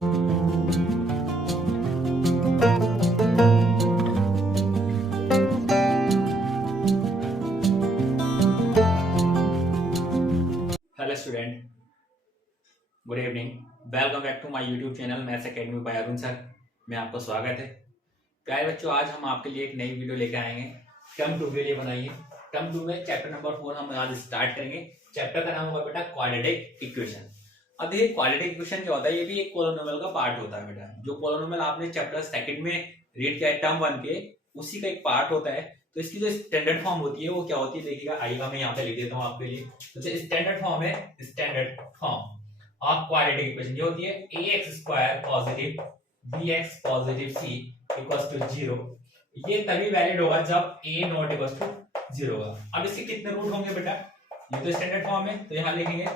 Hello student, good evening. Welcome back to my YouTube channel maths academy by Arun sir में आपका स्वागत है। प्यारे बच्चों, आज हम आपके लिए एक नई वीडियो लेकर आएंगे टर्म 2 के लिए बनाइए। टर्म 2 में चैप्टर नंबर 4 हम आज स्टार्ट करेंगे। चैप्टर का नाम होगा बेटा क्वाड्रेटिक इक्वेशन। अब देखिए क्वाड्रेटिक इक्वेशन क्या होता है, ये भी एक पॉलिनोमियल का पार्ट होता है बेटा। जो पॉलिनोमियल आपने चैप्टर सेकंड में रीड किया है टर्म 1 के, उसी का एक पार्ट होता है। तो इसकी जो स्टैंडर्ड फॉर्म होती है वो क्या होती है देखिएगा, आइएगा मैं यहाँ पे लिख देता हूँ आपके लिए। तो स्टैंडर्ड फॉर्म है, standard form of quadratic equation ये होती है ax square positive bx positive c equals to 0। ये तभी वैलिड होगा जब a नॉट इक्वल्स टू 0 होगा। अब इसके कितने रूट होंगे बेटा, ये तो स्टैंडर्ड फॉर्म है, तो यहाँ लिखेंगे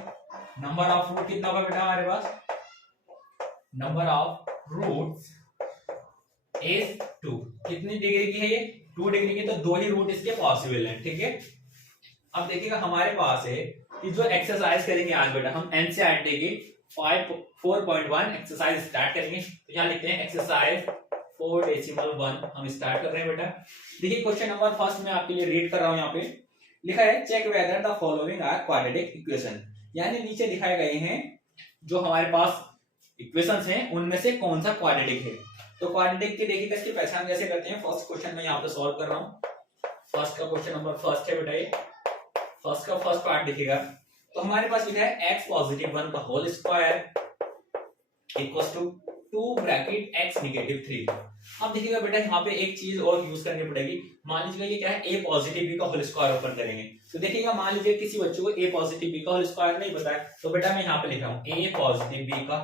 नंबर ऑफ रूट कितना होगा बेटा हमारे पास, नंबर ऑफ रूट्स इज 2। कितनी डिग्री की है ये, 2 डिग्री की, तो 2 ही रूट इसके पॉसिबल हैं, ठीक है। अब देखिएगा हमारे पास है कि जो एक्सरसाइज करेंगे आज बेटा, हम एनसीईआरटी की 4.1 एक्सरसाइज स्टार्ट करेंगे। तो यहाँ लिखते हैं एक्सरसाइज 4.1 हम स्टार्ट कर रहे हैं बेटा। देखिए क्वेश्चन नंबर फर्स्ट में आपके लिए रीड कर रहा हूँ। यहाँ पे लिखा है check whether the following are quadratic equation, यानी नीचे दिखाए गए हैं जो हमारे पास इक्वेशंस हैं उनमें से कौन सा क्वाड्रेटिक है। तो क्वाड्रेटिक की देखिएगा इसकी पहचान कैसे करते हैं। फर्स्ट क्वेश्चन में यहाँ पे सॉल्व कर रहा हूँ। फर्स्ट का क्वेश्चन नंबर फर्स्ट है बेटा, ये फर्स्ट का फर्स्ट पार्ट देखिएगा। तो हमारे पास लिखा है x पॉजिटिव 1 का whole square equals to 2 bracket x negative 3। अब देखिएगा बेटा यहाँ पे एक चीज और यूज करनी पड़ेगी। मान लीजिए ये क्या है, a पॉजिटिव b का होल स्क्वायर ओपन करेंगे। तो देखिएगा मान लीजिए किसी बच्चे को a पॉजिटिव b का होल स्क्वायर नहीं पता है, तो बेटा मैं यहाँ पे लिख रहा हूँ a पॉजिटिव b का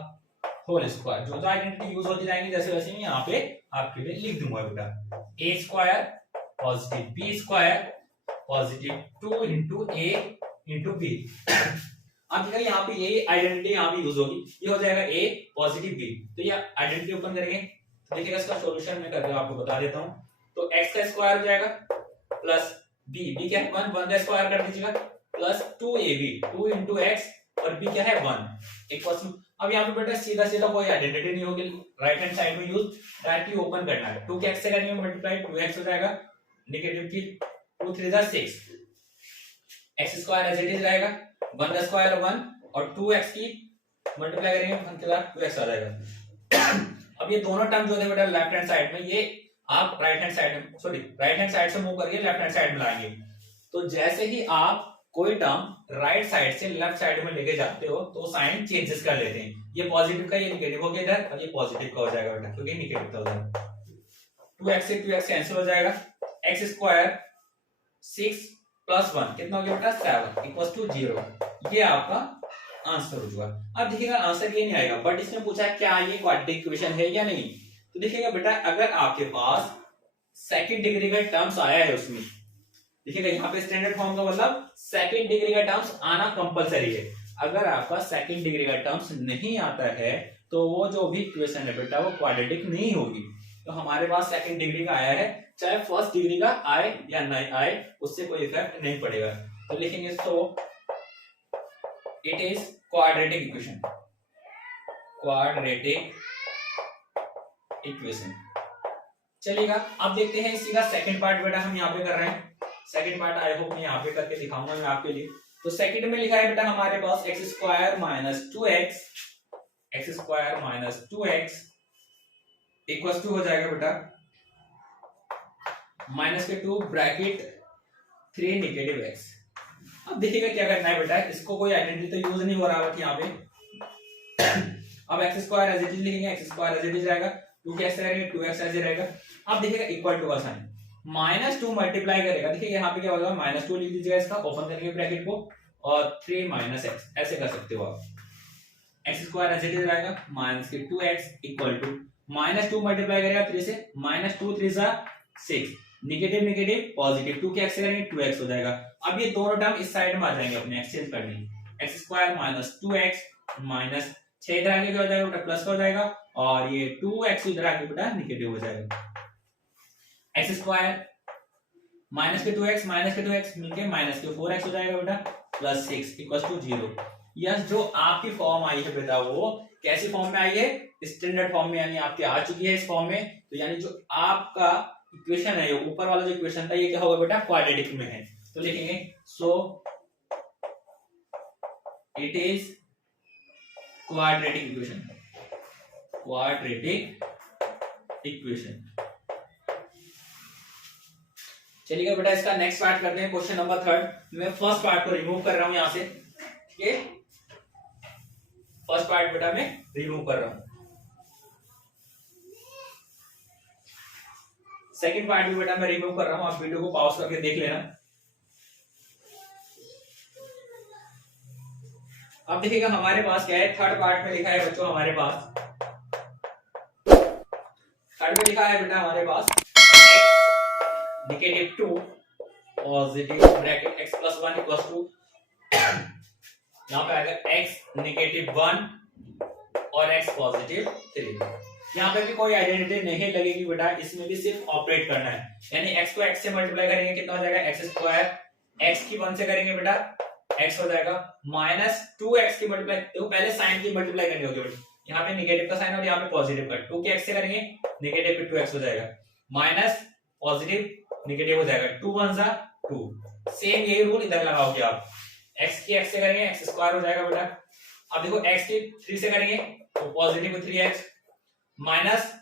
होल स्क्वायर। जो आइडेंटिटी यूज होती जाएंगी जैसे वैसे मैं यहाँ पे आपके लिए लिख दूंगा बेटा, a square positive b square positive 2 into a into b. अब देखिए यहाँ पे ये आइडेंटिटी यहाँ पे यूज होगी, ये हो जाएगा a पॉजिटिव b। तो ये आइडेंटिटी ओपन करेंगे तो देखिएगा इसका सॉल्यूशन मैं करके आपको बता देता हूँ। तो x का स्क्वायर हो जाएगा प्लस b क्या है 1 का स्क्वायर कर दीजिएगा प्लस 2ab 2 इंटू एक्स और b क्या है 1 इक्वल्स टू। अब यहाँ पे बेटा सीधा सीधा कोई आइडेंटिटी नहीं होगी, राइट हैंड साइड में यूज डायरेक्टली ओपन करना है। 2 के x से करेंगे मल्टीप्लाई 2x हो जाएगा नेगेटिव की 2 3 जा 6 x square as it is रहेगा 1 का स्क्वायर 1 और 2x की मल्टीप्लाई करेंगे 1 के साथ 2x आ जाएगा। अब ये दोनों टर्म जो है बेटा लेफ्ट हैंड साइड में, ये आप राइट हैंड साइड से मूव करके लेफ्ट हैंड साइड में लाएंगे। तो जैसे ही आप कोई टर्म राइट साइड से लेफ्ट साइड में लेके जाते हो तो साइन चेंजेस कर लेते हैं। ये पॉजिटिव का ये निगेटिव हो गया इधर और ये पॉजिटिव का हो जाएगा बेटा, क्योंकि निगेटिव था उधर। 2x से 2x कैंसिल हो जाएगा, एक्स स्क्वायर 6 प्लस 1 कितना हो गया बेटा 7 इक्वल्स टू 0। ये आपका आंसर हो चुका। अब देखिएगा आंसर ये नहीं आएगा, बट इसने पूछा क्या ये क्वाड्रेटिक इक्वेशन है या नहीं। तो देखिएगा बेटा अगर आपके पास सेकंड डिग्री का टर्म्स आया है उसमें, देखिएगा यहाँ पे स्टैंडर्ड फॉर्म का मतलब सेकंड डिग्री का टर्म्स आना कंपलसरी है। अगर आपका सेकंड डिग्री का टर्म्स नहीं आता है तो वो जो भी इक्वेशन है बेटा वो क्वाड्रेटिक नहीं होगी। तो हमारे पास सेकंड डिग्री का आया है, चाहे फर्स्ट डिग्री का आए या नहीं आए उससे कोई इफेक्ट नहीं पड़ेगा। तो लिखेंगे तो it is quadratic equation, quadratic equation. चलिएगा अब देखते हैं इसी का सेकंड पार्ट बेटा हम यहाँ पे कर रहे हैं। सेकंड पार्ट आई होप मैं यहाँ पे करके दिखाऊंगा मैं आपके लिए। तो सेकंड में लिखा है बेटा हमारे पास X square minus 2x equals to हो जाएगा बेटा माइनस के 2 ब्रैकेट 3 नेगेटिव x। अब देखिएगा क्या करना है बेटा, इसको कोई आइडेंटिटी तो यूज नहीं हो रहा है यहाँ पे। अब X square as it is लिखेंगे, X square as it is रहेगा 2 के ऐसे रहेंगे 2x ऐसे रहेगा। अब देखिएगा इक्वल टू का साइन -2 मल्टीप्लाई करेगा, देखिए यहाँ पे क्या होगा -2 लिख दीजिएगा, इसका ओपन करेंगे ब्रैकेट को और 3 - x ऐसे कर सकते हो आप। X square as it is रहेगा माइनस के 2x इक्वल टू -2 मल्टीप्लाई करेगा 3 से -2 3 जा 6 नेगेटिव नेगेटिव पॉजिटिव 2 के x से करेंगे 2x हो जाएगा। अब ये दोनों टर्म इस साइड में आ जाएंगे अपने एक्सचेंज करने, x square minus 2x minus 6 इधर आगे क्या हो जाएगा बेटा प्लस का हो जाएगा और ये 2x इधर आगे बेटा नेगेटिव हो जाएगा। एक्स स्क्वायर माइनस के 2x मिलके माइनस के 4x हो जाएगा बेटा प्लस 6 इक्वल टू 0। यस जो आपकी फॉर्म आई है बेटा वो कैसी फॉर्म में आई है, स्टैंडर्ड फॉर्म में, यानी आपकी आ चुकी है इस फॉर्म में। तो यानी जो आपका इक्वेशन है, ये ऊपर वाला जो इक्वेशन था, ये क्या होगा बेटा, क्वाड्रेटिक में है। तो लिखेंगे so it is quadratic equation, quadratic equation. चलिए बेटा इसका नेक्स्ट पार्ट करते हैं, क्वेश्चन नंबर 3। मैं फर्स्ट पार्ट को रिमूव कर रहा हूं यहां से, ठीक है। फर्स्ट पार्ट बेटा मैं रिमूव कर रहा हूं, सेकंड पार्ट भी बेटा मैं रिमूव कर रहा हूं। आप वीडियो को पॉज करके देख लेना। अब देखिएगा हमारे पास क्या है, थर्ड पार्ट में लिखा है बच्चों, हमारे पास थर्ड में लिखा है बेटा हमारे पास -2 पॉजिटिव ब्रैकेट x + 1 = यहाँ पे आएगा x -1 और x +3। यहाँ पे भी कोई आइडेंटिटी नहीं लगेगी बेटा, इसमें भी सिर्फ ऑपरेट करना है। यानी x को x से मल्टीप्लाई करेंगे, कितना हो जाएगा, x²। x की 1 से करेंगे बेटा x हो जाएगा, -2x की मल्टीप्लाई, देखो पहले साइन की मल्टीप्लाई करनी होगी बेटा। यहाँ पे नेगेटिव का साइन और यहाँ पे पॉजिटिव का, 2 के x से करेंगे नेगेटिव पे 2x हो जाएगा, माइनस पॉजिटिव नेगेटिव हो जाएगा, 2 × 1 = 2। सेम यही रूल इधर लगाओगे आप, x की x से करेंगे x² हो जाएगा बेटा। अब देखो x की 3 से करेंगे तो पॉजिटिव 3x, माइनस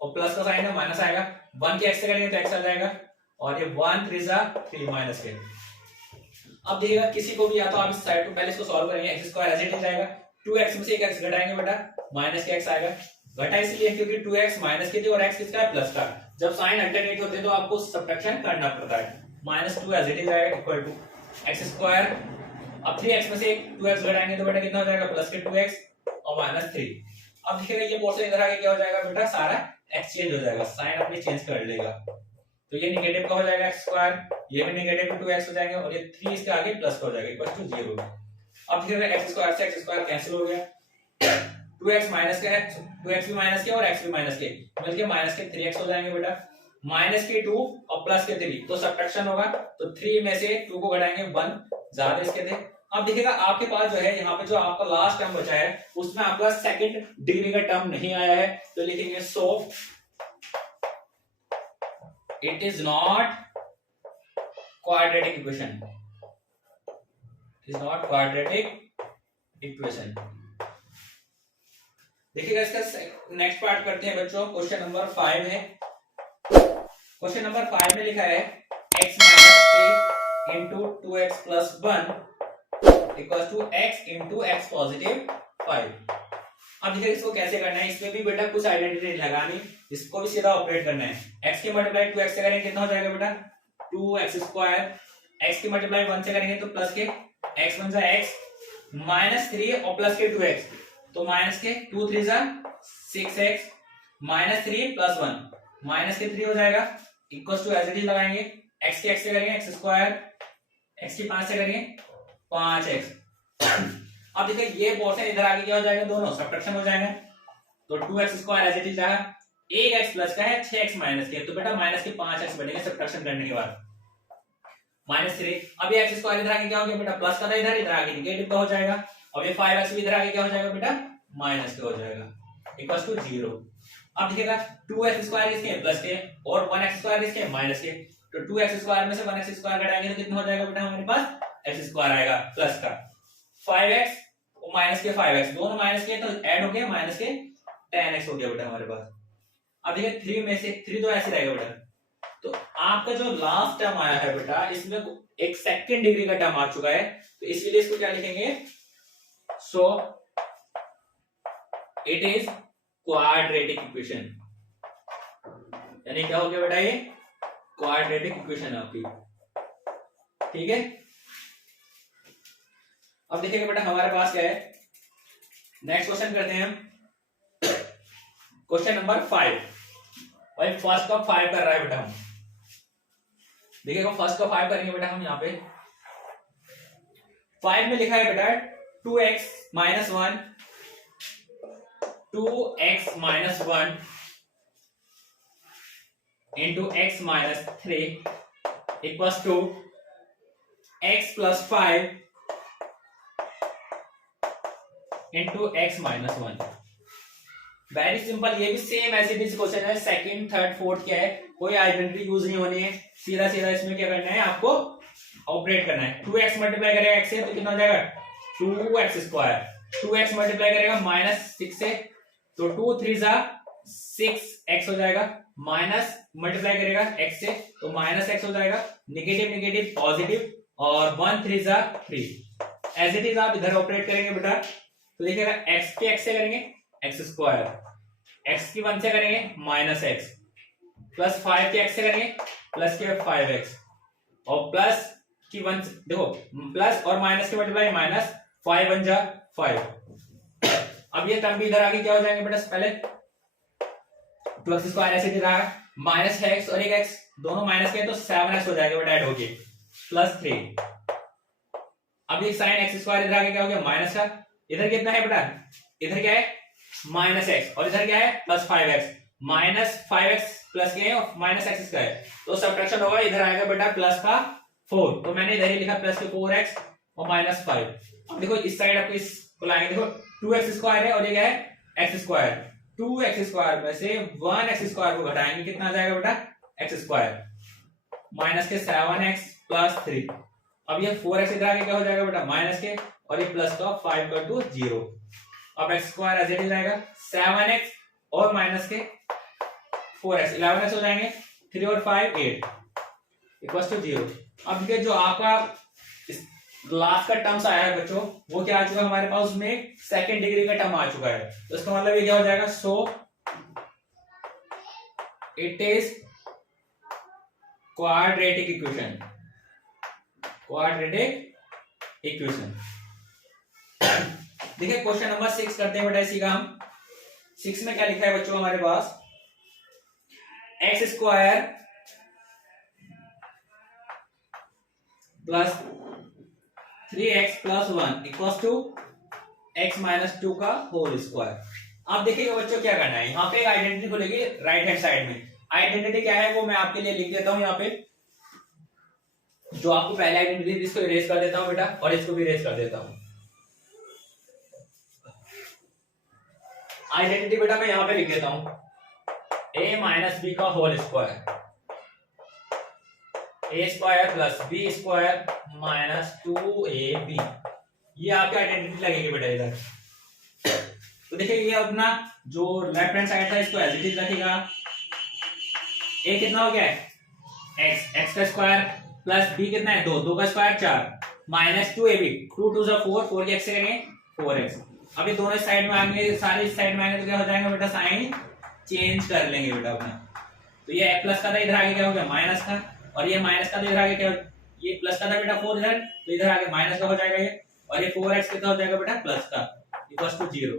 और प्लस का साइन है माइनस आएगा, 1 की x से करेंगे तो x आ जाएगा, और ये 1 3 = 3 माइनस के। अब देखिएगा किसी को भी, या तो आप इस साइड को पहले इसको सॉल्व करेंगे, x² एज इट इज जाएगा, 2x में से एक x घटाएंगे बेटा, माइनस के x आएगा। घटा इसलिए क्योंकि 2x माइनस के थे और x किसका है, प्लस का। जब साइन अल्टरनेट होते हैं तो आपको सब्ट्रैक्शन करना पड़ता है। -2 एज इट इज आएगा इक्वल टू x²। अब 3x में से 2x घटाएंगे तो बेटा कितना हो जाएगा, प्लस के 2x और -3। अब देखिएगा ये पोर्शन इधर आके क्या हो जाएगा बेटा, सारा एक्सचेंज हो जाएगा, साइन अपने चेंज कर लेगा। तो ये नेगेटिव का हो जाएगा x², ये भी नेगेटिव 2x हो जाएंगे, और ये 3 इसके आगे प्लस का हो जाएगा इक्वल टू 0। अब देखिएगा x² से x² कैंसिल हो गया, 2x माइनस के है, 2x भी माइनस के और x भी माइनस के, मिलके माइनस के 3x हो जाएंगे बेटा, माइनस के 2 और प्लस के 3, तो सब्ट्रैक्शन होगा, तो 3 में से 2 को घटाएंगे 1, ज्यादा इसके थे। अब देखिएगा आपके पास जो है यहाँ पे जो आपका लास्ट टर्म बचा है उसमें आपका सेकंड डिग्री का टर्म नहीं आया है, तो लिखेंगे so it is not quadratic equation, it is not quadratic equation. देखिएगा इसका नेक्स्ट पार्ट करते हैं बच्चों, क्वेश्चन नंबर 5 है। क्वेश्चन नंबर 5 में लिखा है x - 3 × 2x + 1 = x × x + 5। अब देखिए इसको कैसे करना है, इसमें भी बेटा कुछ आइडेंटिटी लगानी, इसको भी सीधा ऑपरेट करना है। x की मल्टीप्लाई 2x से करेंगे कितना हो जाएगा बेटा, 2x²। x की मल्टीप्लाई 1 से करेंगे तो प्लस के x 1 = x, -3 और प्लस के 2x, तो माइनस के 2 3 = 6x, -3 + 1 माइनस के 3 हो जाएगा, equal to as it is लगाएंगे, x के x से करेंगे x², x की 5 से करेंगे 5x। अब देखिए ये पोर्शन इधर आगे क्या हो जाएगा, दोनों सब्ट्रैक्शन हो जाएंगे, तो 2x² एज इट इज रहा, एक x प्लस का है 6x माइनस के, तो बेटा माइनस के 5x बनेंगे सब्ट्रैक्शन करने के बाद, -3। अब ये x² इधर आगे क्या हो गया बेटा, प्लस का था इधर आगे नेगेटिव का हो जाएगा, और ये 5x भी इधर आगे क्या हो जाएगा बेटा, माइनस के हो जाएगा, इक्वल टू 0। अब देखिएगा 2x² इसके प्लस के और 1x² इसके माइनस के, तो 2x² में से 1x² घटाएंगे तो कितना हो जाएगा बेटा, हमारे पास x² आएगा प्लस का, 5x और माइनस के 5x दोनों माइनस के, तो ऐड हो गया माइनस के 10x हो गया बेटा हमारे पास। अब देखिए 3 में से 3 तो ऐसे रहेगा बेटा, तो आपका जो लास्ट टर्म आया है बेटा इसमें एक सेकंड डिग्री का टर्म आ चुका है, तो इसलिए इसको क्या लिखेंगे, so it is quadratic equation. यानी क्या हो गया बेटा, ये क्वाड्रेटिक इक्वेशन है आपकी, ठीक है। अब देखिएगा बेटा हमारे पास क्या है, नेक्स्ट क्वेश्चन करते हैं हम, क्वेश्चन नंबर 5। भाई फर्स्ट का 5 कर रहा है बेटा हम, देखिएगा फर्स्ट का 5 करेंगे बेटा हम। यहाँ पे 5 में लिखा है बेटा 2x - 1 2x - 1 into x - 3 equals to x + 5 into x minus 1। Very simple, ये भी सेम ऐसे भी क्वेश्चन है। सेकंड थर्ड फोर्थ क्या है, कोई आइडेंटिटी यूज नहीं होनी है, सीधा सीधा इसमें क्या करना है आपको, ऑपरेट करना है। 2x मल्टीप्लाई करेगा x से तो कितना हो जाएगा 2x²। 2x मल्टीप्लाई करेगा -6 से तो 2 3 6x हो जाएगा। माइनस मल्टीप्लाई करेगा x से तो -x हो जाएगा। नेगेटिव नेगेटिव पॉजिटिव और 1 3 3। एज इट इज आप इधर ऑपरेट करेंगे बेटा तो देखिएगा x के x से करेंगे x², x की 1 से करेंगे -x, प्लस 5 के x से करेंगे प्लस के 5x, और प्लस की 1 देखो प्लस और माइनस के मल्टीप्लाई माइनस, 5 1 5। अब ये टर्म भी इधर आगे क्या हो जाएंगे बेटा, पहले 2x² ऐसे दे रहा है, माइनस है x और एक x दोनों माइनस के तो 7x हो जाएगा बेटा ऐड होके, प्लस 3। अब ये साइन x² इधर आगे क्या हो गया माइनस का, इधर कितना है बेटा, इधर क्या है -x और इधर क्या है +5x, -5x प्लस के और -x², तो सब्ट्रैक्शन होगा, इधर आएगा बेटा प्लस का 4, तो मैंने इधर ही लिखा प्लस के 4x और -5। अब देखो इस साइड आपको इसको लाएंगे, देखो 2x² है और ये क्या है x², 2x² में से 1x² को घटाएंगे कितना आ जाएगा बेटा x², माइनस के 7x प्लस 3। अब ये 4x इधर आगे क्या हो जाएगा बेटा माइनस के और ये प्लस का 5 का 2 0। अब x² एज इट इज आएगा 7x और माइनस के 4x 11x हो जाएंगे, 3 और 5 8 इक्वल्स टू 0। अब ये जो आपका लास्ट का टर्म्स आया है बच्चों वो क्या आ चुका है हमारे पास, उसमें सेकंड डिग्री का टर्म आ चुका है, तो इसका मतलब ये क्या हो जाएगा, so it is quadratic equation, quadratic equation. देखिए क्वेश्चन नंबर 6 करते हैं बेटा इसी का हम। 6 में क्या लिखा है बच्चों हमारे पास, x² plus 3x plus 1 equals to x minus 2 का होल स्क्वायर। आप देखिएगा बच्चों क्या करना है, यहाँ पे एक आइडेंटिटी खुलेगी राइट हैंड साइड में। आइडेंटिटी क्या है वो मैं आपके लिए लिख देता हूँ यहाँ पे, जो आपको पहले आइडेंटिटी इसको इरेज कर देता हूँ बेटा और इसको भी इरेज कर देता हूँ। आइडेंटिटी बेटा मैं यहाँ पे लिख देता हूँ a माइनस बी का whole square, a² plus b² minus 2ab, ये आपकी आइडेंटिटी लगेगी बेटा इधर। तो देखिए ये अपना जो लेफ्ट हैंड साइड था इसको एज इट इज रखेगा। a कितना हो गया है x का स्क्वायर प्लस b कितना है 2 का स्क्वायर 4 माइनस 2ab, 2 2 4 4 के x से करेंगे 4x। अभी दोनों साइड में आएंगे, सारे इस साइड में आएंगे तो क्या हो जाएगा बेटा, साइन चेंज कर लेंगे बेटा अपना। तो ये प्लस का था इधर आगे क्या हो गया माइनस का, और ये माइनस का तो इधर आगे क्या, ये प्लस का था बेटा 4 इधर तो इधर आगे माइनस का हो जाएगा ये, और ये 4x कितना हो जाएगा बेटा प्लस का इक्वल्स टू 0।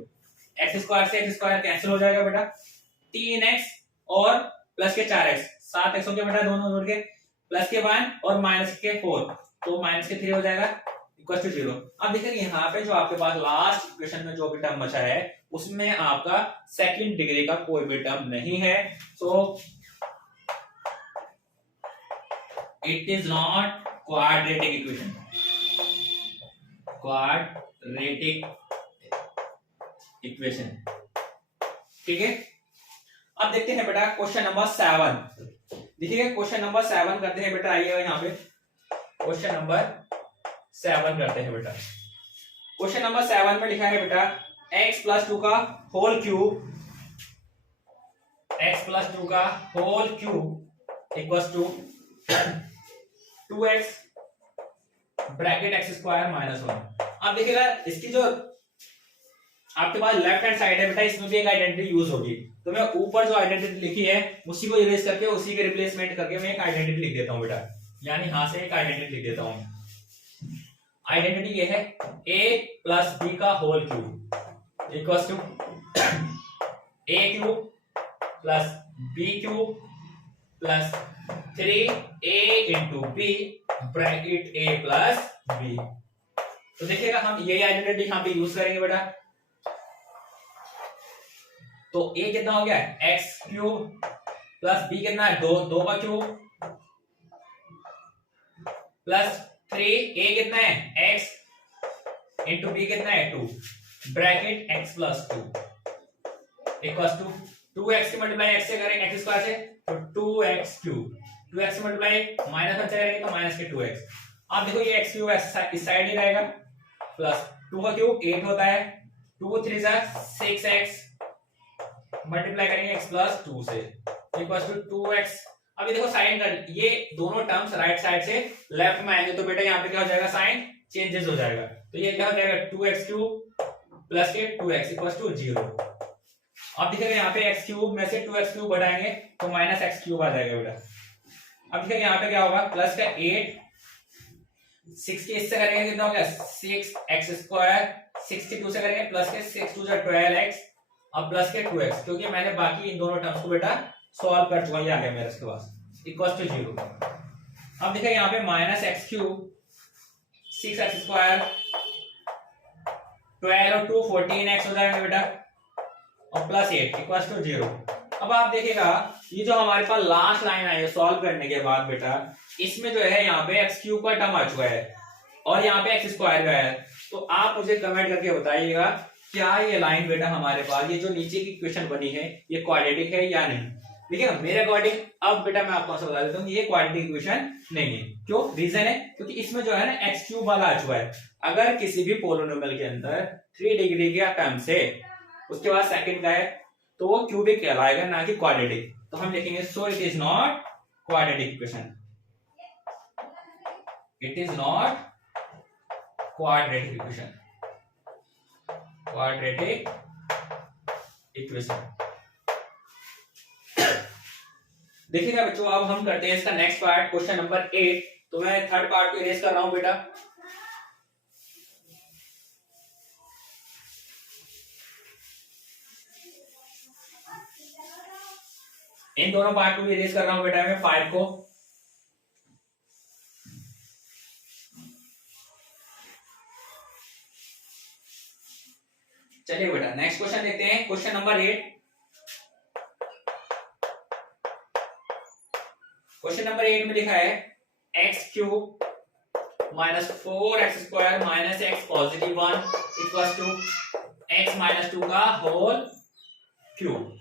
x² से x² कैंसिल हो जाएगा बेटा, 3x और प्लस के 4x 7x हो गया बेटा, दोनों जोड़ के प्लस के 1 और माइनस के 4 तो माइनस के 3 हो जाएगा इक्वल टू 0। अब देखिए यहाँ पे जो आपके पास लास्ट इक्वेशन में जो भी टर्म बचा है उसमें आपका सेकंड डिग्री का कोई भी टर्म नहीं है, so it is not quadratic equation, quadratic equation. ठीक है, अब देखते हैं बेटा क्वेश्चन नंबर 7। देखिए क्वेश्चन नंबर 7 करते हैं बेटा, आइएगा यहाँ पे क्वेश्चन नंबर 7 करते हैं बेटा। क्वेश्चन नंबर 7 में लिखा है बेटा x प्लस 2 का होल क्यूब, x प्लस 2 का whole cube equals to 2x bracket x² minus 1। अब देखिएगा इसकी जो आपके पास लेफ्ट हैंड साइड है बेटा इसमें भी एक आइडेंटिटी यूज होगी, तो मैं ऊपर जो आइडेंटिटी लिखी है उसी को इरेज करके उसी के रिप्लेसमेंट करके मैं एक आइडेंटिटी लिख देता हूं बेटा, यानी यहां से एक आइडेंटिटी लिख देता हूं। आइडेंटिटी ये है a प्लस b का whole cube equals to a cube plus b cube plus 3a into b bracket a plus b। तो देखिएगा हम यही आइडेंटिटी यहाँ पे यूज करेंगे बेटा, तो a कितना हो गया है x क्यूब प्लस b कितना है 2 का क्यूब प्लस 3a कितना है x इंटू b कितना है 2। Bracket x plus 2 equal to 2x की मल्टीप्लाई x से करेंगे x स्क्वायर से तो 2x क्यूब, 2x से मल्टीप्लाई माइनस वन से करेंगे तो माइनस के 2x। अब देखो ये x क्यूब इस साइड ही रहेगा प्लस 2 का क्यूब 8 होता है, 2 3 जा 6x मल्टीप्लाई करेंगे x प्लस 2 से इक्वल टू 2x। अभी देखो साइन कर, ये दोनों टर्म्स राइट साइड से लेफ्ट में आएंगे तो बेटा यहाँ पे क्या हो जाएगा, साइन चेंजेस हो जाएगा। तो ये क्या हो जाएगा 2x क्यूब प्लस के 2x इक्वल टू 0। अब देखिएगा यहाँ पे x क्यूब में से 2x क्यूब बढ़ाएंगे तो माइनस x क्यूब आ जाएगा बेटा। अब देखिए यहाँ पे क्या होगा, प्लस का 8 6 के इससे करेंगे कितना हो गया 6x स्क्वायर, 62 से करेंगे प्लस के 6 2 12x अब प्लस के 2x, क्योंकि मैंने बाकी इन दोनों टर्म्स को बेटा सॉल्व कर चुका, ये आ गया मेरे इसके पास इक्वल टू 0। अब देखिए यहाँ पे minus x cube 6x square 12 और 2 14x हो जाएंगे बेटा और प्लस 8 इक्वल टू 0। अब आप देखिएगा ये जो हमारे पास लास्ट लाइन आई है सॉल्व करने के बाद बेटा, इसमें जो है यहाँ पे एक्स क्यूब का टर्म आ चुका है और यहाँ पे एक्स स्क्वायर का है। तो आप मुझे कमेंट करके बताइएगा क्या ये लाइन बेटा हमारे पास, ये जो नीचे की इक्वेशन बनी है ये क्वाड्रेटिक है या नहीं। देखिए मेरे अकॉर्डिंग अब बेटा मैं आपको बता देता हूँ ये क्वाड्रेटिक इक्वेशन नहीं है। क्यों, रीजन है क्योंकि इसमें जो है ना एक्स क्यूब वाला आ चुका है। अगर किसी भी पोलिनोमियल के अंदर 3 डिग्री का टर्म से उसके बाद सेकंड का है तो वो क्यूबिक कहलाएगा ना कि क्वाड्रेटिक। तो हम लिखेंगे so it is not quadratic equation, it is not quadratic equation, quadratic equation. देखिएगा बच्चों अब हम करते हैं इसका नेक्स्ट पार्ट, क्वेश्चन नंबर 8। तो मैं थर्ड पार्ट को इरेज कर रहा हूं बेटा। इन दोनों पार्ट को इरेज कर रहा हूं बेटा मैं 5 को। चलिए बेटा नेक्स्ट क्वेश्चन देखते हैं, क्वेश्चन नंबर 8। क्वेश्चन नंबर 8 में लिखा है x cube minus 4x square minus x positive 1 equal to x minus 2 का होल क्यूब।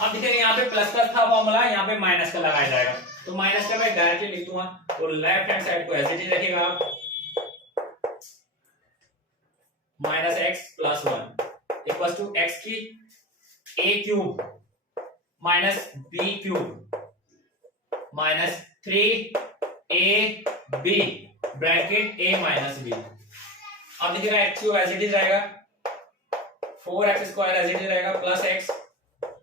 अब देखिए यहाँ पे प्लस का था फॉर्मूला, यहाँ पे माइनस का लगाया जाएगा। तो माइनस का मैं डायरेक्टली लिख दूंगा, तो लेफ्ट हैंड साइड को ऐसे ही रखिएगा आप, minus X plus 1 equal to X की A cube minus B cube minus 3ab bracket a minus b। अब देखिएगा X cube as it is रहेगा, 4x square as it is रहेगा plus x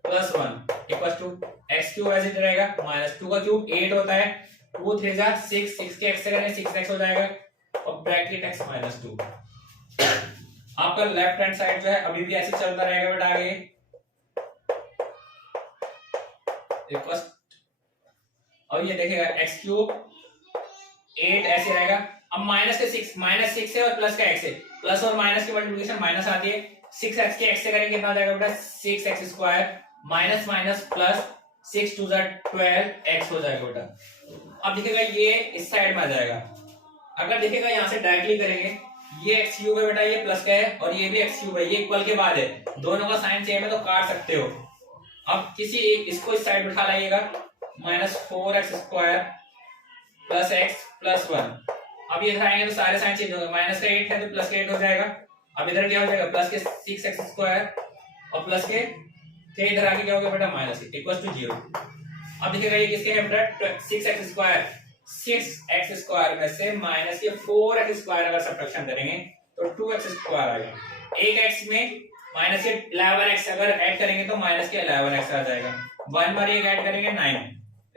plus 1 equal to X cube as it रहेगा minus 2 का cube 8 होता है, 2 3 जा 6 6 के x से करेंगे 6x हो जाएगा और ब्रैकेट x माइनस 2। आपका लेफ्ट हैंड साइड जो है अभी भी ऐसे चलता रहेगा बेटा आगे इक्वल। और ये देखिएगा एक्स क्यूब 8 ऐसे रहेगा। अब माइनस के 6 माइनस 6 है और प्लस का x है, प्लस और माइनस की मल्टीप्लिकेशन माइनस आती है। 6x के x से करेंगे कितना आ जाएगा बेटा 6x square minus minus plus 6 2 12x हो जाएगा बेटा। अब देखिएगा ये इस साइड में आ जाएगा। अगर देखिएगा यहाँ से डायरेक्टली करेंगे, ये एक्स क्यूब है बेटा, ये प्लस का है और ये भी एक्स क्यूब है, ये इक्वल के बाद है, दोनों का साइन सेम है तो काट सकते हो। अब किसी एक इसको इस साइड बिठा लाइएगा, minus 4x square plus x plus 1। अब ये इधर आएंगे तो सारे साइन चेंज होंगे, माइनस का 8 है तो प्लस का 8 हो जाएगा। अब इधर क्या हो जाएगा प्लस के 6x स्क्वायर और प्लस के थे इधर आगे क्या हो गया बेटा माइनस इक्वल टू 0। अब देखिएगा ये किसके है बेटा 6x स्क्वायर, 6x स्क्वायर में से माइनस के 4x स्क्वायर अगर सब्ट्रैक्शन करेंगे तो 2x स्क्वायर आएगा। एक x में माइनस के 11x अगर ऐड करेंगे तो माइनस के 11x आ जाएगा। 1 बार एक ऐड करेंगे 9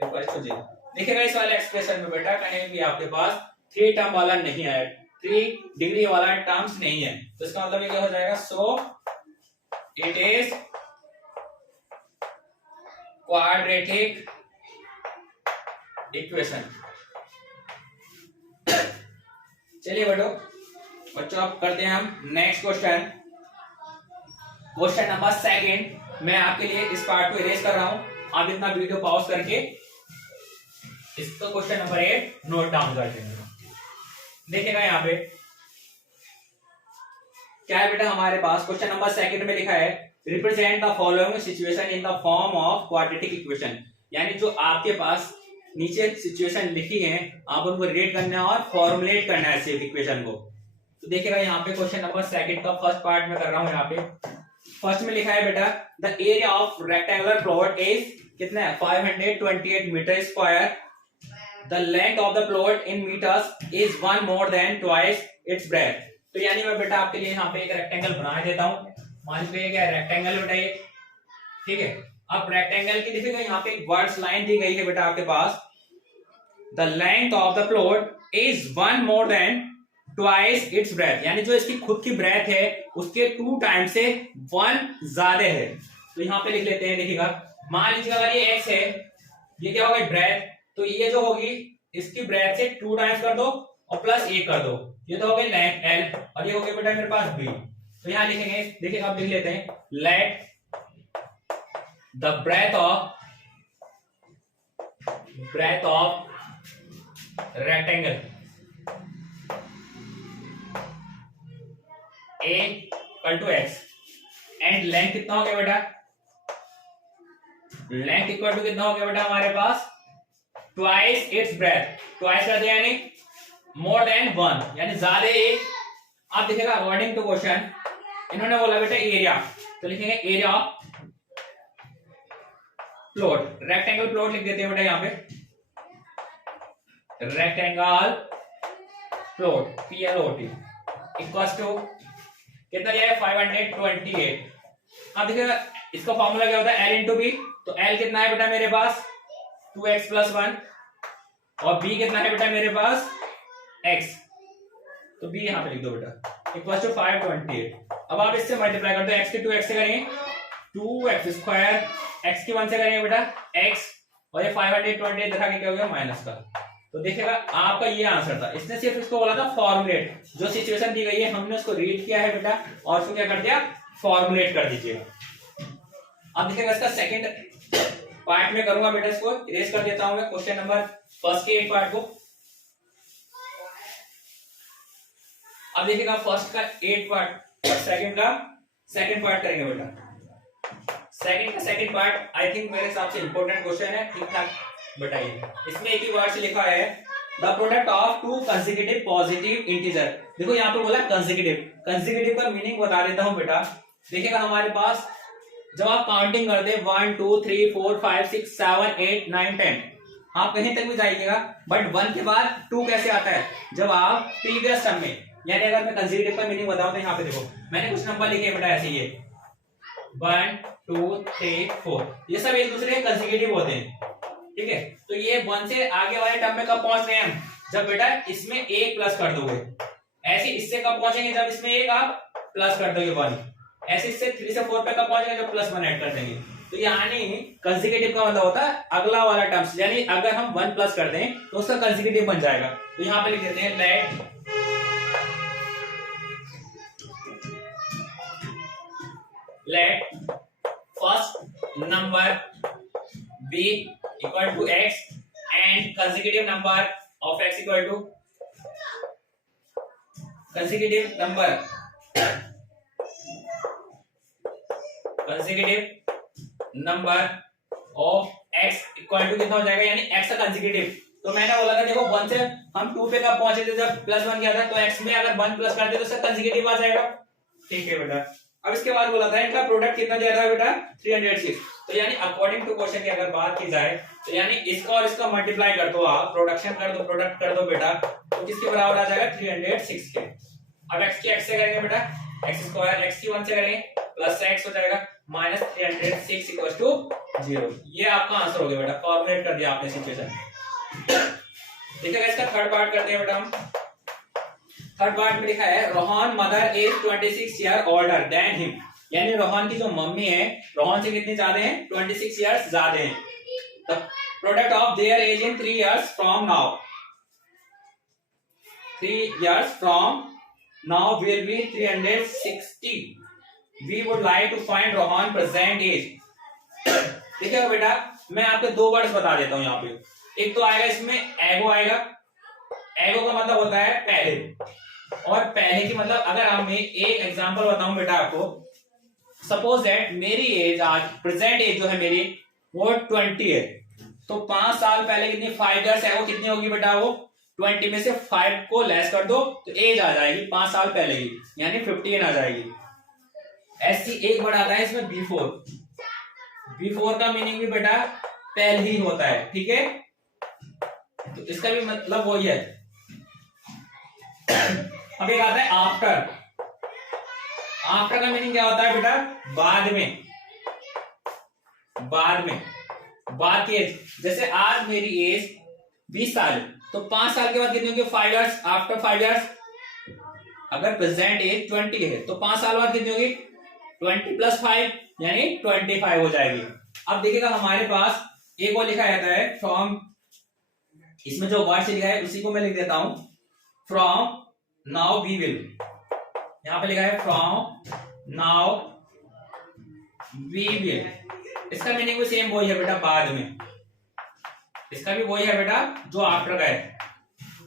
इक्वल टू 0। देखिएगा इस वाले एक्सप्रेशन में बेटा कहीं भी आपके पास 3 टर्म वाला नहीं है, 3 डिग्री वाला टर्म्स नहीं है, तो इसका मतलब ये क्या हो जाएगा so it is quadratic equation. चलिए बच्चों अब करते हैं हम नेक्स्ट क्वेश्चन, क्वेश्चन नंबर 2। मैं आपके लिए इस पार्ट को इरेज कर रहा हूं, आप इतना वीडियो पॉज करके इसका क्वेश्चन नंबर 8 नोट डाउन कर देंगे। देखिएगा यहाँ पे क्या है बेटा हमारे पास क्वेश्चन नंबर सेकंड में लिखा है represent the following situation in the form of quadratic equation, यानी जो आपके पास नीचे सिचुएशन लिखी है आप उनको रेट करना है और फॉर्मुलेट करना है सिर्फ इक्वेशन को। तो देखिएगा यहाँ पे क्वेश्चन नंबर सेकंड का फर्स्ट पार्ट में कर रहा हूँ। यहाँ पे फर्स्ट में लिखा है बेटा the area of rectangular plot is कितना है 528 metre square, the length of the plot in metres is 1 more than twice its breadth. तो यानी मैं बेटा आपके लिए यहाँ पे एक रेक्टेंगल बना देता हूँ। मान लीजिए क्या रेक्टेंगल बेटा ये, ठीक है। अब रेक्टेंगल की देखिएगा यहाँ पे एक वर्ड्स लाइन दी गई है बेटा आपके पास, the length of the plot is 1 more than twice its breadth, यानी जो इसकी खुद की ब्रेथ है उसके 2 टाइम से 1 ज्यादा है। तो यहाँ पे लिख लेते हैं, देखिएगा मान लीजिए अगर ये x है, ये क्या होगा ब्रेथ, तो ये जो होगी इसकी ब्रेथ से 2 टाइम्स कर दो और प्लस 1 कर दो, ये तो हो गई लेंथ l और ये हो गया बेटा मेरे पास b। तो यहाँ लिखेंगे, देखिए आप लिख लेते हैं let the breadth of rectangle a equal to x and length कितना हो गया बेटा, लेंथ इक्वल टू कितना हो गया बेटा हमारे पास ट्वाइस इट्स ब्रेथ, ट्वाइस कर दिया यानी मोर देन 1 यानी ज्यादा एक। आप देखिएगा अकॉर्डिंग टू क्वेश्चन इन्होंने बोला बेटा एरिया, तो लिखेंगे area of plot, rectangle plot लिख देते हैं बेटा यहाँ पे rectangle plot PLOT equals to कितना दिया है 528। अब देखिएगा इसका फॉर्मूला क्या होता है L इंटू बी, तो L कितना है बेटा मेरे पास 2x + 1 और b कितना है बेटा मेरे पास x, तो b यहां पे लिख दो बेटा इक्वल्स टू 528। अब आप इससे मल्टीप्लाई कर दो, x के 2x से करेंगे 2x², x के 1 से करेंगे बेटा x और ये 528 दिखा के क्या हो गया माइनस का। तो देखिएगा आपका ये आंसर था, इसने सिर्फ इसको बोला था फॉर्मुलेट, जो सिचुएशन दी गई है हमने उसको रीड किया है बेटा और उसको क्या कर दिया फॉर्मुलेट कर दीजिएगा। अब देखिएगा इसका सेकंड पार्ट में करूंगा बेटा, इसको इरेज कर देता हूं मैं क्वेश्चन नंबर फर्स्ट के एक पार्ट को। अब देखिएगा फर्स्ट का 8 पार्ट और सेकंड का सेकंड पार्ट करेंगे बेटा। सेकंड का सेकंड पार्ट आई थिंक मेरे हिसाब से इंपॉर्टेंट क्वेश्चन है, ठीक ठाक बताइए। इसमें एक ही वर्ड से लिखा है the product of 2 consecutive positive integer. देखो यहाँ पे बोला कंसेक्यूटिव, कंसेक्यूटिव का मीनिंग बता देता हूं बेटा। देखिएगा हमारे पास जब आप काउंटिंग करते हैं 1 2 3 4 5 6 7 8 9 10 आप कहीं तक भी जाइएगा, बट 1 के बाद 2 कैसे आता है जब आप प्रीवियस टर्म में, यानी अगर मैं कंसेक्यूटिव का मीनिंग बताऊं तो यहाँ पे देखो मैंने कुछ नंबर लिखे बेटा ऐसे, ये 1 2 3 4 ये सब एक दूसरे के कंसेक्यूटिव होते हैं, ठीक है। तो ये 1 से आगे वाले टर्म में कब पहुंच रहे हैं हम, जब बेटा इसमें 1 प्लस कर दोगे। ऐसे इससे कब पहुंचेंगे जब इसमें 1 आप प्लस कर दोगे 1। ऐसे इससे 3 से 4 पे कब पहुंचेंगे जब +1 ऐड कर देंगे। तो यानी कंसेक्यूटिव का मतलब होता है अगला वाला टर्म्स, यानी अगर हम 1 प्लस कर दें तो उसका कंसेक्यूटिव बन जाएगा। तो यहां पे लिख देते हैं let first number b equal to x and consecutive number of x equal to consecutive number of x equal to कितना हो जाएगा, यानी x का कंसेक्यूटिव। तो मैंने बोला था देखो 1 से हम 2 पे कब पहुंचे थे जब +1 किया था, तो x में अगर 1 प्लस करते तो उसका कंसेक्यूटिव आ जाएगा, ठीक है बेटा। अब इसके बाद बोला था इनका प्रोडक्ट कितना दिया था बेटा 306। तो यानी अकॉर्डिंग टू क्वेश्चन की अगर बात की जाए तो यानी इसका और इसका मल्टीप्लाई कर दो, आप प्रोडक्शन कर दो, प्रोडक्ट कर दो बेटा, तो किसके बराबर आ जाएगा 306 के। अब x की x से करेंगे बेटा x², x की 1 से करेंगे प्लस x हो जाएगा -306 = 0। ये आपका आंसर हो गया बेटा, फॉर्मुलेट कर दिया आपने सिचुएशन। देखिएगा इसका थर्ड पार्ट करते हैं बेटा हम। थर्ड पार्ट में लिखा है Rohan mother is 26 year older than him, यानी रोहन की जो मम्मी है रोहन से कितनी ज्यादा है 26 इयर्स ज्यादा है। The product of their age in 3 years from now, 3 years from now will be 360। We would like to find Rohan present age. देखिएगा बेटा मैं आपको 2 वर्ड्स बता देता हूं यहाँ पे। एक तो आएगा इसमें एगो आएगा, एगो का मतलब होता है पहले, और पहले की मतलब अगर आप मैं एक एग्जांपल बताऊं बेटा आपको, सपोज दैट मेरी एज आज प्रेजेंट एज जो है मेरी वो 20 है, तो 5 साल पहले कितनी 5 इयर्स है वो कितनी होगी बेटा, वो 20 में से 5 को लेस कर दो तो एज आ जाएगी 5 साल पहले की, यानी 15 आ जाएगी। ऐसी एक वर्ड आता है इसमें बिफोर, बिफोर का मीनिंग भी बेटा पहले ही होता है, ठीक है, तो इसका भी मतलब वही है। अब एक आता है आफ्टर, आफ्टर का मीनिंग क्या होता है बेटा, बाद में, बाद में, बाद की एज। जैसे आज मेरी एज 20 साल, तो 5 साल के बाद कितनी होगी 5 इयर्स, आफ्टर 5 इयर्स। अगर प्रेजेंट एज 20 है तो 5 साल बाद कितनी होगी 20 प्लस 5 यानी 25 हो जाएगी। अब देखिएगा हमारे पास एक और लिखा जाता है फ्रॉम, इसमें जो वर्ड से लिखा है उसी को मैं लिख देता हूं, फ्रॉम नाउ वी विल, यहां पे लिखा है फ्रॉम नाउ वी विल, इसका मीनिंग भी सेम वही है बेटा, बाद में, इसका भी वही है बेटा जो आफ्टर का है।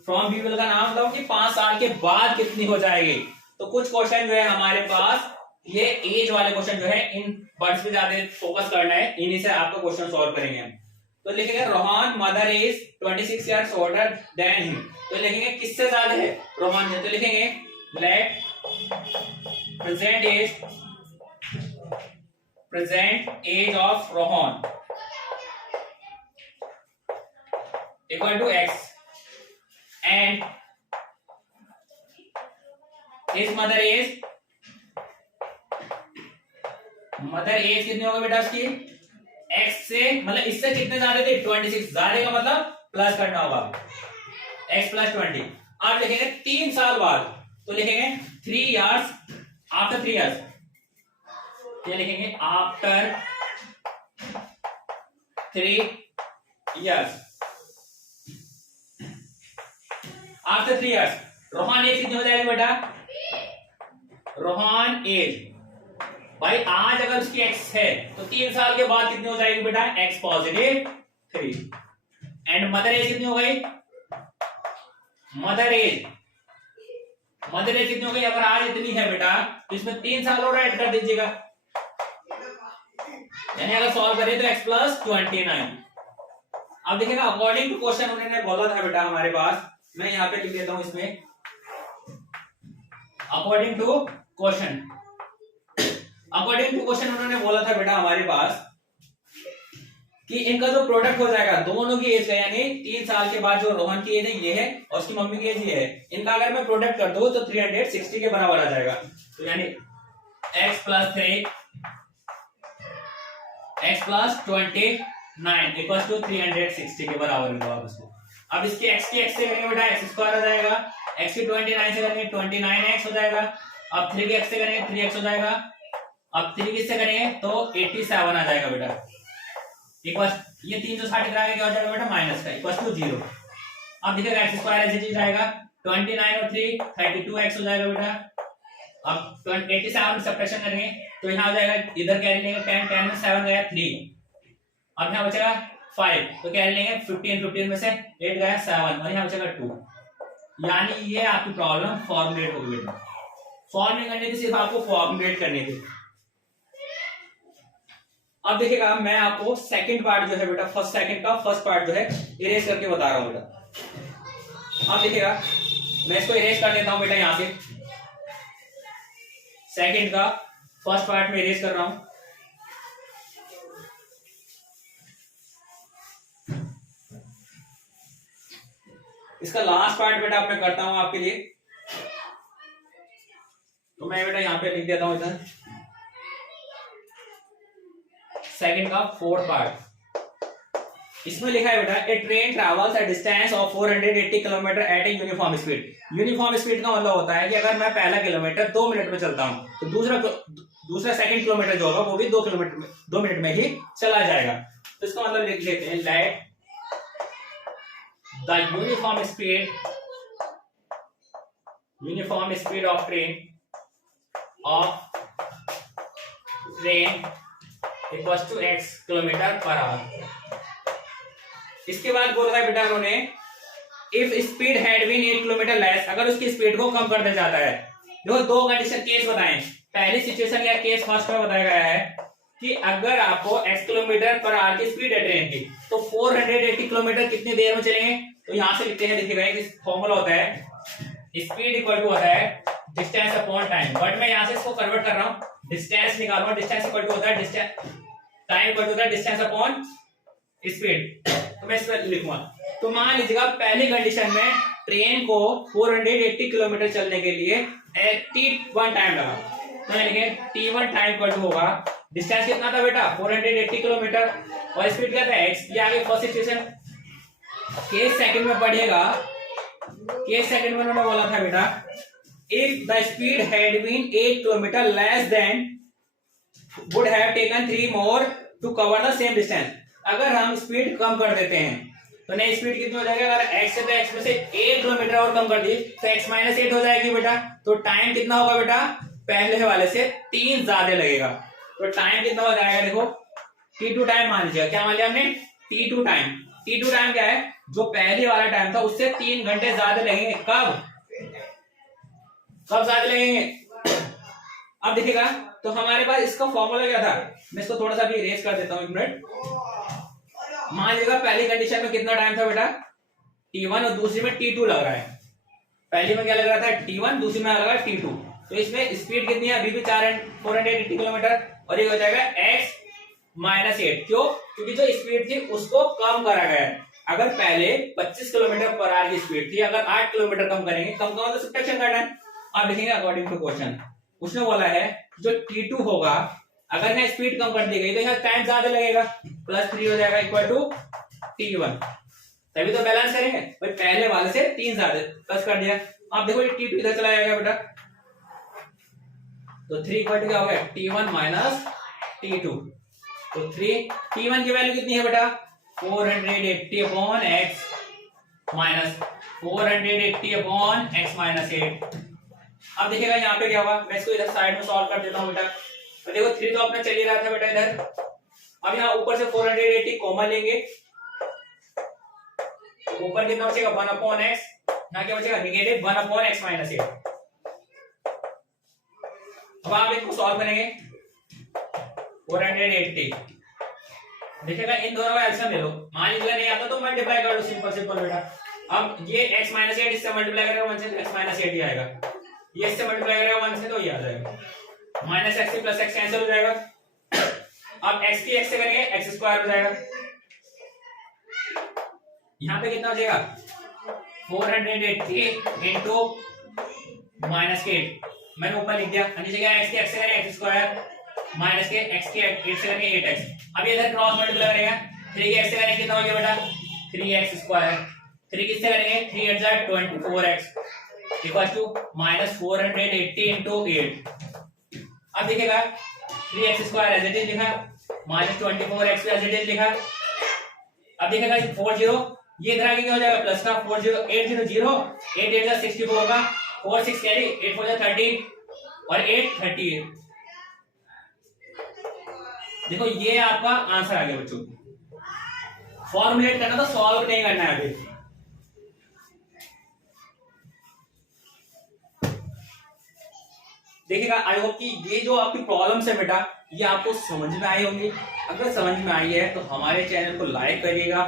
फ्रॉम वी विल का नाम मतलब कि 5 साल के बाद कितनी हो जाएगी। तो कुछ क्वेश्चन जो है हमारे पास ये एज वाले क्वेश्चन जो है इन वर्ड्स पे ज्यादा फोकस करना है, इन्हीं से आपको क्वेश्चन सॉल्व करेंगे हम। तो लिखेंगे Rohan mother is 26 years older than him, तो लिखेंगे किससे ज्यादा है रोहन से, तो लिखेंगे let present age of Rohan equal to x and his mother age कितनी होगी बेटा उसकी x से, मतलब इससे कितने ज्यादा थे 26, ज्यादा का मतलब प्लस करना होगा x प्लस 20। अब लिखेंगे 3 साल बाद, तो लिखेंगे 3 इयर्स, आफ्टर 3 इयर्स, ये लिखेंगे after 3 years, after 3 years Rohan age कितनी हो जाएगी बेटा, रोहन एज भाई आज अगर उसकी x है तो 3 साल के बाद कितनी हो जाएगी बेटा x positive 3, and mother age कितनी हो गई, मदर एज कितनी हो गई, अगर आज इतनी है बेटा तो इसमें 3 साल और ऐड कर दीजिएगा, यानी अगर सॉल्व करें तो x प्लस 29। अब देखिएगा अकॉर्डिंग टू क्वेश्चन उन्होंने बोला था बेटा हमारे पास, मैं यहाँ पे लिख देता हूं इसमें, अकॉर्डिंग टू क्वेश्चन उन्होंने बोला था बेटा हमारे पास कि इनका जो प्रोडक्ट हो जाएगा दोनों की एज का, यानी 3 साल के बाद जो रोहन की एज है ये है और उसकी मम्मी की एज ये है, इनका अगर मैं प्रोडक्ट कर दूं तो 360 के बराबर आ जाएगा, तो यानी x प्लस 3 x प्लस 29 इक्वल टू 360 के बराबर होगा उसको। अब इसके x की x से करेंगे बेटा x स्क्वायर आ जाएगा, x की 29 से करेंगे 29x हो जाएगा, अब 3 की x से करेंगे 3x हो जाएगा, अब 3 की से करेंगे तो 87 आ जाएगा बेटा, इक्वल ये 360 करा के क्या हो जाएगा बेटा माइनस का, इक्वल टू 0। अब देखिएगा x स्क्वायर ऐसे चीज आएगा 29 और 3 32x हो जाएगा बेटा, अब 87 सब्ट्रैक्शन करेंगे तो यहाँ हो जाएगा, इधर कैरी लेंगे 10 में 7 गया 3, अब यहाँ बचेगा 5 तो कैरी लेंगे 15 में से 8 गया 7 और यहाँ बचेगा 2, यानी ये आपकी प्रॉब्लम फॉर्मुलेट होगी बेटा, सॉल्व नहीं करनी थी, सिर्फ आपको फॉर्मुलेट करनी थी। अब देखिएगा मैं आपको सेकंड पार्ट जो है बेटा फर्स्ट पार्ट जो है इरेज करके बता रहा हूं बेटा। अब देखिएगा मैं इसको इरेज कर लेता हूं बेटा, यहां से सेकंड का फर्स्ट पार्ट में इरेज कर रहा हूं। इसका लास्ट पार्ट बेटा मैं करता हूं आपके लिए, तो मैं बेटा यहां पे लिख देता हूं इधर सेकंड का फोर्थ पार्ट। इसमें लिखा है बेटा a train travels a distance of 480 kilometre at a uniform speed. Uniform speed का मतलब होता है कि अगर मैं पहला किलोमीटर 2 मिनट में चलता हूं तो दूसरा सेकंड किलोमीटर जो होगा वो भी 2 मिनट में ही चला जाएगा। तो इसका मतलब लिख लेते हैं let the uniform speed of train equal to x kilometre per hour. इसके बाद बोल रहा है बेटा उन्होंने if speed had been 8 kilometre less, अगर उसकी स्पीड को कम कर दिया जाता है। देखो दो कंडीशन केस बताएं। पहली सिचुएशन या केस फर्स्ट में बताया गया है कि अगर आपको x किलोमीटर पर आवर की स्पीड है ट्रेन की, तो 480 किलोमीटर कितनी देर में चलेंगे। तो यहां से लिखते हैं, देखिएगा एक फॉर्मूला होता है, स्पीड इक्वल टू होता है डिस्टेंस अपॉन टाइम। बट मैं यहां से इसको कन्वर्ट कर रहा हूं, डिस्टेंस निकाल रहा हूं। डिस्टेंस इक्वल टू होता है डिस्टेंस, टाइम इक्वल टू होता है डिस्टेंस अपॉन स्पीड। तो मैं इसमें लिखूंगा। तो मान लीजिएगा पहली कंडीशन में ट्रेन को 480 किलोमीटर चलने के लिए T1 टाइम लगा। तो मैं लिखे T1 टाइम इक्वल टू होगा, डिस्टेंस कितना था बेटा 480 किलोमीटर, और स्पीड क्या था x। ये आगे फर्स्ट सिचुएशन। केस सेकंड में पढ़िएगा, केस सेकंड में उन्होंने बोला था बेटा, if the speed had been 8 kilometre less then would have taken 3 more to cover the same distance. अगर हम स्पीड कम कर देते हैं तो नई स्पीड कितनी हो जाएगी, अगर x से तो x में से 8 किलोमीटर और कम कर दिए तो x माइनस 8 हो जाएगी बेटा। तो टाइम कितना होगा बेटा, पहले वाले से 3 ज्यादा लगेगा। तो टाइम कितना हो जाएगा, देखो T2 टाइम मान लीजिएगा। क्या मान लिया हमने, T2 टाइम। T2 टाइम क्या है, जो पहले वाला टाइम था उससे 3 घंटे ज्यादा लगेंगे। कब ज्यादा लगेंगे, अब देखिएगा। तो हमारे पास इसका फॉर्मूला क्या था, मैं इसको थोड़ा सा भी इरेज कर देता हूं, एक मिनट। मान लीजिएगा पहली कंडीशन में कितना टाइम था बेटा T1 और दूसरी में T2 लग रहा है। पहली में क्या लग रहा था T1, दूसरी में लग रहा है T2। तो इसमें स्पीड कितनी है, अभी भी 480 किलोमीटर, और ये हो जाएगा x माइनस 8। क्यों, क्योंकि जो स्पीड थी उसको कम करा गया है। अगर पहले 25 किलोमीटर पर आवर की स्पीड थी, अगर 8 किलोमीटर कम करेंगे, कम तो सब्ट्रैक्शन करना है। आप देखेंगे अकॉर्डिंग टू क्वेश्चन उसने बोला है जो T2 होगा, अगर यहाँ स्पीड कम कर दी गई तो यहाँ टाइम ज्यादा लगेगा, +3 हो जाएगा इक्वल टू T1। तभी तो बैलेंस करेंगे भाई, पहले वाले से 3 ज्यादा प्लस कर दिया। आप देखो T2 इधर चला जाएगा बेटा, तो 3 इक्वल टू क्या हो गया, T1 माइनस T2। तो 3 T1 की वैल्यू कितनी है बेटा, 480 upon x minus 480 upon x minus 8। अब देखिएगा यहाँ पे क्या होगा, मैं इसको इधर साइड में सॉल्व कर देता हूँ बेटा। तो देखो 3 तो अपना चल ही रहा था बेटा इधर। अब यहाँ ऊपर से 480 कॉमन लेंगे, तो ऊपर कितना बचेगा 1 अपॉन x, यहाँ क्या बचेगा नेगेटिव 1 अपॉन x माइनस 8। अब आप इसको सॉल्व करेंगे 480, देखिएगा इन दोनों का एलसीएम ले लो। मान लीजिए नहीं आता तो मल्टीप्लाई कर लो, सिंपल सिंपल बेटा। अब ये x माइनस 8 इससे मल्टीप्लाई करेगा 1 से, तो x माइनस 8 ही आएगा। ये इससे मल्टीप्लाई करेगा 1 से तो ये आ जाएगा, माइनस x से प्लस x कैंसिल हो जाएगा। अब x की x से करेंगे x स्क्वायर हो जाएगा। यहाँ पे कितना हो जाएगा 480 इंटू माइनस के 8, मैंने ऊपर लिख दिया। नीचे क्या x की x से करेंगे x स्क्वायर, माइनस के x के 8 से करेंगे 8x। अब इधर क्रॉस मल्टीप्लाई करेंगे, 3 के x से करेंगे कितना हो गया बेटा 3x स्क्वायर, 3 किससे करेंगे 3 8 जा 24x equal to minus 480 into 8। अब देखिएगा 3x square as it is लिखा, minus 24x as it is लिखा। अब देखिएगा 40, ये इधर आगे क्या हो जाएगा प्लस का 40 8 0 0 8 8 जा 64 होगा, 4 6 कैरी 8 4 जा 30 और 8 38। देखो ये आपका आंसर आ गया बच्चों। फॉर्मुलेट करना तो सॉल्व नहीं करना है अभी। देखिएगा आई होप कि ये जो आपकी प्रॉब्लम्स है बेटा ये आपको समझ में आई होंगी। अगर समझ में आई है तो हमारे चैनल को लाइक करिएगा,